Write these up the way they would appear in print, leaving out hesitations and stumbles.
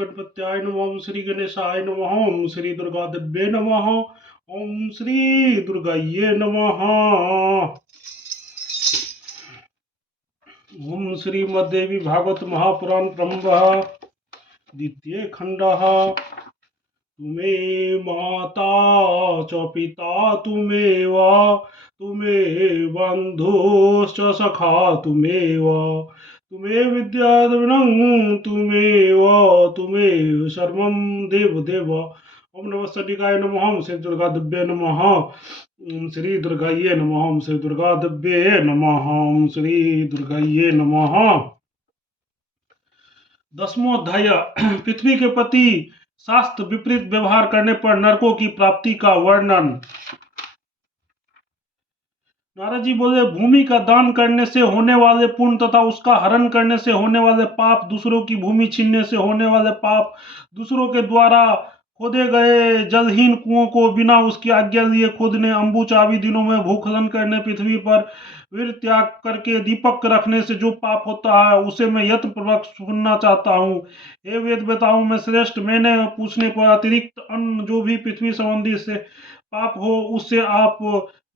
गणपत्याय नमः। ओम श्री गणेशाय नमः। ओम श्री दुर्गा देव्ये नमः। ओम श्री दुर्गाये नमः। ओम श्रीमद्देवी भागवत महापुराण प्रारंभ द्वितीय खंड। तुमे माता च पिता तुमेव, तुमे बंधुश्च सखा तुमेव, तुमे विद्या द्रविणं तुमेव, तुमेव सर्वं देवदेव। ओम नमः सटिकाय नमः। ओम श्री दुर्गा दिव्ये नमः। ओम श्री दुर्गाये नमः। ओम श्री दुर्गा दिव्ये नमः। ओम श्री दुर्गाये नमः। 10वां अध्याय। पृथ्वी के प्रति शास्त्र विपरीत व्यवहार करने पर नरकों की प्राप्ति का वर्णन। नारद जी बोले, भूमि का दान करने से होने वाले पुण्य तथा उसका हरण करने से होने वाले पाप, दूसरों की भूमि छीनने से होने वाले पाप, दूसरों के द्वारा खोदे गए जलहीन कुओं को बिना उसकी आज्ञा लिए खोदने, अम्बु चावी दिनों में भूखलन करने, पृथ्वी पर वीर त्याग करके दीपक रखने से जो पाप होता है उसे मैं यत्न पूर्वक सुनना चाहता हूँ। हे वेद वेताओं में श्रेष्ठ, मैंने पूछने पर अतिरिक्त अन्य जो भी पृथ्वी संबंधी से पाप हो उससे आप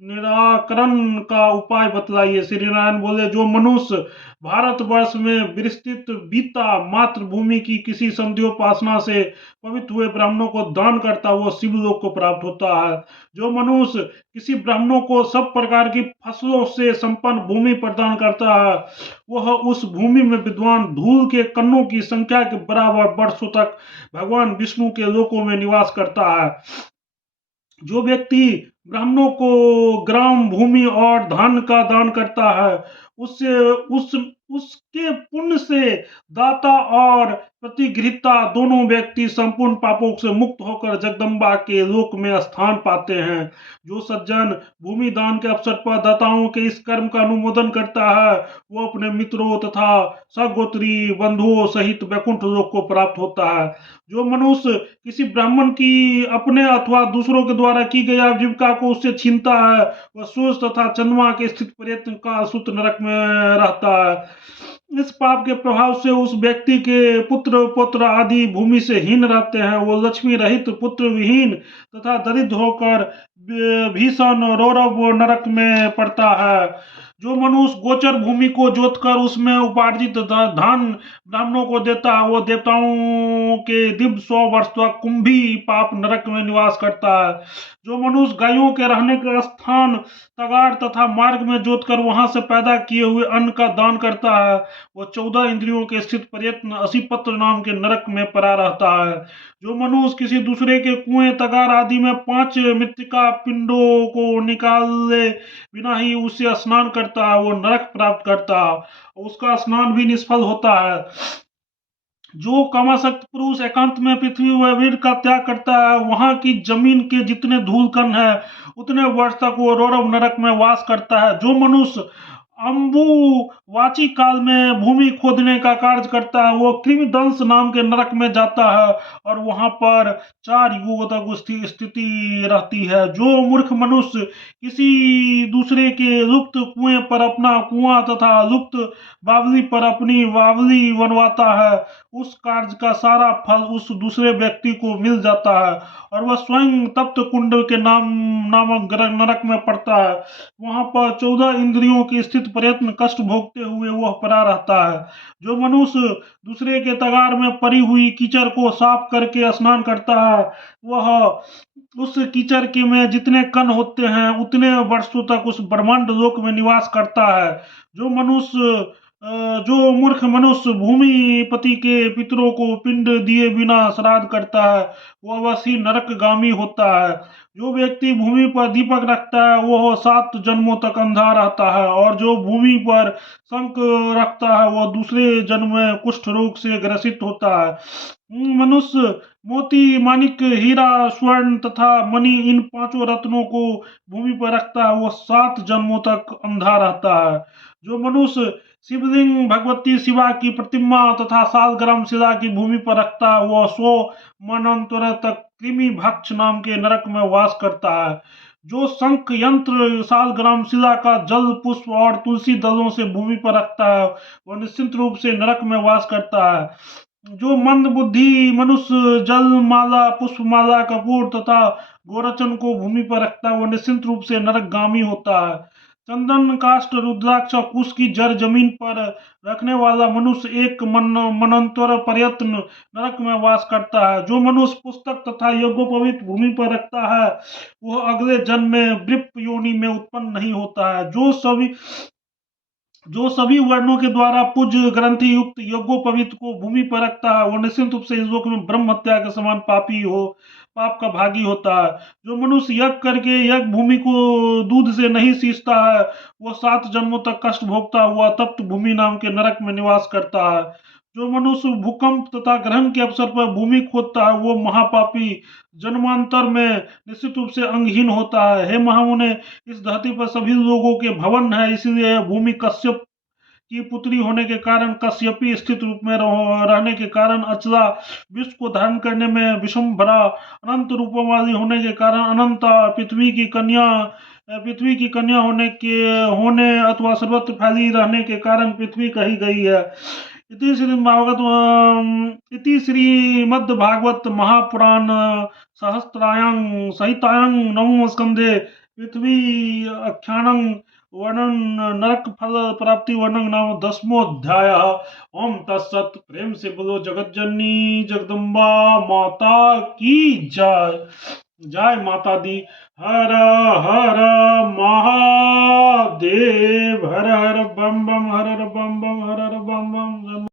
निराकरण का उपाय बतलाइए। श्री नारायण बोले, जो मनुष्य भारतवर्ष में विस्तृत बीता मातृभूमि की किसी संध्योपासना से पवित्र हुए ब्राह्मणों को दान करता वो शिवलोक को प्राप्त होता है। जो मनुष्य किसी ब्राह्मणों को सब प्रकार की फसलों से संपन्न भूमि प्रदान करता है वह उस भूमि में विद्वान धूल के कणों की संख्या के बराबर वर्षों तक भगवान विष्णु के लोकों में निवास करता है। जो व्यक्ति ब्राह्मणों को ग्राम, भूमि और धन का दान करता है उससे उसके पुण्य से दाता और प्रतिगृहता दोनों व्यक्ति संपूर्ण पापों से मुक्त होकर जगदम्बा के लोक में स्थान पाते हैं। जो सज्जन भूमि दान के अवसर पर दाताओं के इस कर्म का अनुमोदन करता है वो अपने मित्रों तथा सगोत्री बंधुओं सहित वैकुंठ लोक को प्राप्त होता है। जो मनुष्य किसी ब्राह्मण की अपने अथवा दूसरों के द्वारा की गई आजीविका को उससे छीनता है वह सूर्य तथा चंद्रमा के स्थित पर्यंत का सूत नरक में रहता है। इस पाप के प्रभाव से उस व्यक्ति के पुत्र पौत्र आदि भूमि से हीन रहते हैं। वो लक्ष्मी रहित, पुत्र विहीन तथा दरिद्र होकर भीषण रौरव नरक में पड़ता है। जो मनुष्य गोचर भूमि को जोतकर उसमें उपार्जित धन ब्राह्मणों को देता है वो देवताओं के दिव्य 100 वर्ष तक कुंभी पाप नरक में निवास करता है। जो मनुष्य गायों के रहने का स्थान तगार तथा मार्ग में जोतकर वहां से पैदा किए हुए अन्न का दान करता है वो 14 इंद्रियों के स्थित प्रयत्न असीपत्र नाम के नरक में पड़ा रहता है। जो मनुष्य किसी दूसरे के कुएं, तगार आदि में 5 मृत्तिका पिंडों को निकाले बिना ही उससे स्नान करता है वो नरक प्राप्त करता है, उसका स्नान भी निष्फल होता है। जो कामासक्त पुरुष एकांत में पृथ्वी व वीर का त्याग करता है वहां की जमीन के जितने धूल कण है उतने वर्ष तक वो रौरव नरक में वास करता है। जो मनुष्य अम्बुवाची काल में भूमि खोदने का कार्य करता है वो कृमिदंश नाम के नरक में जाता है और वहां पर 4 युगों तक उसकी स्थिति रहती है। जो मूर्ख मनुष्य किसी दूसरे के लुप्त कुएं पर अपना कुआं तथा लुप्त बावली पर अपनी बावली बनवाता है उस कार्य का सारा फल उस दूसरे व्यक्ति को मिल जाता है और वह स्वयं तप्त कुंड के नामक नरक में पड़ता है। वहां पर 14 इंद्रियों की स्थित प्रयत्न कष्ट भोगते हुए वह पड़ा रहता है। जो मनुष्य दूसरे के तगार में पड़ी हुई कीचड़ को साफ करके स्नान करता है वह उस कीचड़ के में जितने कण होते हैं उतने वर्षों तक उस ब्रह्मांड लोक में निवास करता है। जो मूर्ख मनुष्य भूमिपति के पितरों को पिंड दिए बिना श्राद्ध करता है वह अवश्य नरकगामी होता है। जो व्यक्ति भूमि पर दीपक रखता है वह 7 जन्मों तक अंधा रहता है और जो भूमि पर शंख रखता है वह दूसरे जन्म में कुष्ठ रोग से ग्रसित होता है। मनुष्य मोती, माणिक, हीरा, स्वर्ण तथा मणि इन 5 रत्नों को भूमि पर रखता है वह 7 जन्मों तक अंधा रहता है। जो मनुष्य शिवलिंग, भगवती शिवा की प्रतिमा तथा सालग्राम शिला की भूमि पर रखता है वह 100 मन्वंतर तक कृमि भक्ष नाम के नरक में वास करता है। जो शंख यंत्र, सालग्राम शिला का जल, पुष्प और तुलसी दलों से भूमि पर रखता है वह निश्चित रूप से नरक में वास करता है। जो मंद बुद्धि मनुष्य जलमाला, पुष्पमाला, कपूर तथा गोरचन को भूमि पर रखता है, वो निश्चित रूप से नरकगामी होता है। चंदन, काष्ठ, रुद्राक्ष और कुश की जड़ जमीन पर रखने वाला मनुष्य एक मनंतर प्रयत्न नरक में वास करता है। जो मनुष्य पुस्तक तथा यज्ञोपवीत भूमि पर रखता है, वह अगले जन्म में वृप योनि में उत्पन्न नहीं होता है। जो सभी वर्णों के द्वारा पूज्य ग्रंथि युक्त यज्ञोपवीत को भूमि पर रखता है, वो निश्चित रूप से इस लोक में ब्रह्म हत्या के समान पाप का भागी होता है। जो मनुष्य यज्ञ करके यज्ञ भूमि को दूध से नहीं सींचता है, वो 7 जन्मों तक कष्ट भोगता हुआ तप्त भूमि नाम के नरक में निवास करता है। जो मनुष्य भूकंप तथा ग्रहण के अवसर पर भूमि खोदता है, वो महापापी जन्मांतर में निश्चित रूप से अंगहीन होता है। हे महामुने, इस धरती पर सभी लोगों के भवन है, इसलिए भूमि कश्यप की पुत्री होने के कारण, कश्यपी स्थित रूप में रहने के कारण, अचला विश्व को धारण करने में विशंभरा अनंत रूपों वाली होने के कारण, अनंता पृथ्वी की कन्या होने अथवा सर्वत्र फैली रहने के कारण पृथ्वी कही गई है। इति श्रीमद्भागवत महापुराण सहस्त्रायां संहितायां नवम स्कंदे पृथ्वी आख्यानं वर्णन नरक फल प्राप्ति वर्णन नाम 10वां अध्याय। ओम तत्सत। प्रेम से बोलो जगत जननी जगदम्बा माता की जय। जय माता दी। हर हर महादेव। हर हर बम बम, हर हर बम बम, हर हर बम बम।